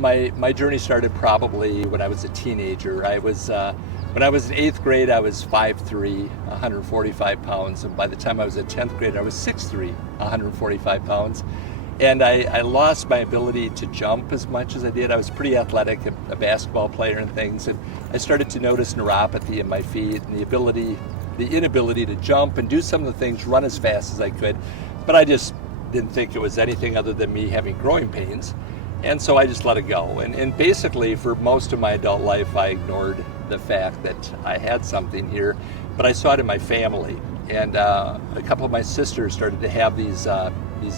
my journey started probably when I was a teenager. When I was in 8th grade, I was 5'3", 145 pounds, and by the time I was in 10th grade, I was 6'3", 145 pounds. And I lost my ability to jump as much as I did. I was pretty athletic, a basketball player and things, and I started to notice neuropathy in my feet and the inability to jump and do some of the things, run as fast as I could. But I just didn't think it was anything other than me having growing pains. And so I just let it go. And basically, for most of my adult life, I ignored the fact that I had something here, but I saw it in my family. And a couple of my sisters started to have these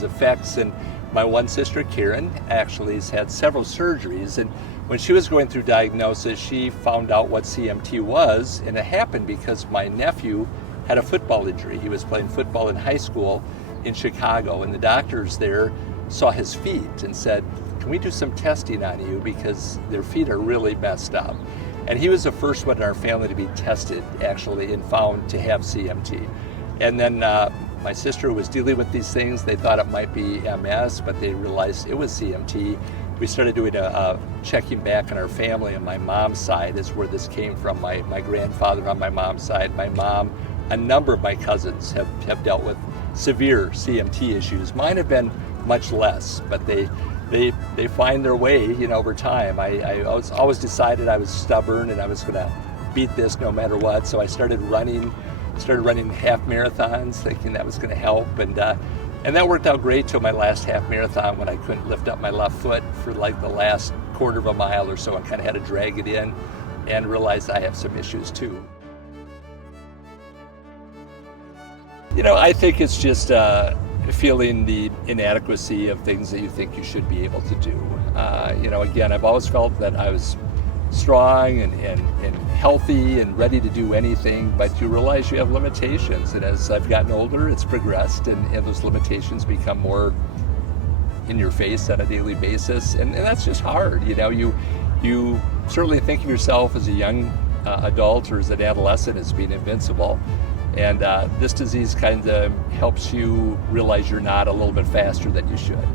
effects. And my one sister, Karen, actually has had several surgeries. And when she was going through diagnosis, she found out what CMT was. And it happened because my nephew had a football injury. He was playing football in high school in Chicago. And the doctors there saw his feet and said, "Can we do some testing on you, because their feet are really messed up?" And he was the first one in our family to be tested, actually, and found to have CMT. And then my sister was dealing with these things. They thought it might be MS, but they realized it was CMT. We started doing a checking back on our family. On my mom's side is where this came from. My grandfather on my mom's side, my mom, a number of my cousins have dealt with severe CMT issues. Mine have been much less, but they find their way, over time. I always decided I was stubborn and I was going to beat this no matter what. So I started running half marathons, thinking that was going to help, and that worked out great till my last half marathon, when I couldn't lift up my left foot for like the last quarter of a mile or so. I kind of had to drag it in and realized I have some issues too. I think it's just feeling the inadequacy of things that you think you should be able to do. Again, I've always felt that I was strong and healthy and ready to do anything, but you realize you have limitations. And as I've gotten older, it's progressed, and those limitations become more in your face on a daily basis. And that's just hard. You certainly think of yourself as a young adult or as an adolescent as being invincible. And this disease kind of helps you realize you're not a little bit faster than you should.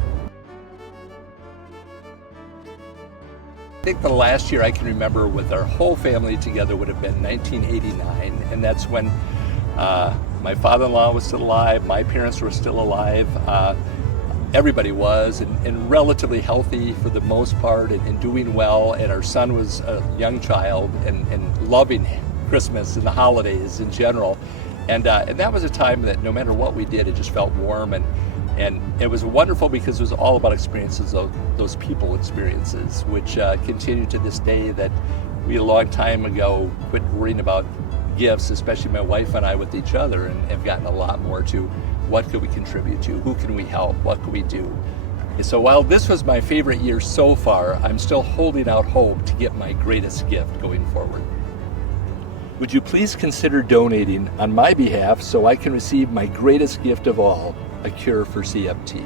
I think the last year I can remember with our whole family together would have been 1989, and that's when my father-in-law was still alive, my parents were still alive, everybody was, and relatively healthy for the most part, and doing well, and our son was a young child and loving Christmas and the holidays in general. And that was a time that no matter what we did, it just felt warm, and it was wonderful because it was all about experiences, those people experiences, which continue to this day. That we a long time ago quit worrying about gifts, especially my wife and I, with each other, and have gotten a lot more to what could we contribute to, who can we help, what can we do. So while this was my favorite year so far, I'm still holding out hope to get my greatest gift going forward. Would you please consider donating on my behalf so I can receive my greatest gift of all, a cure for CMT?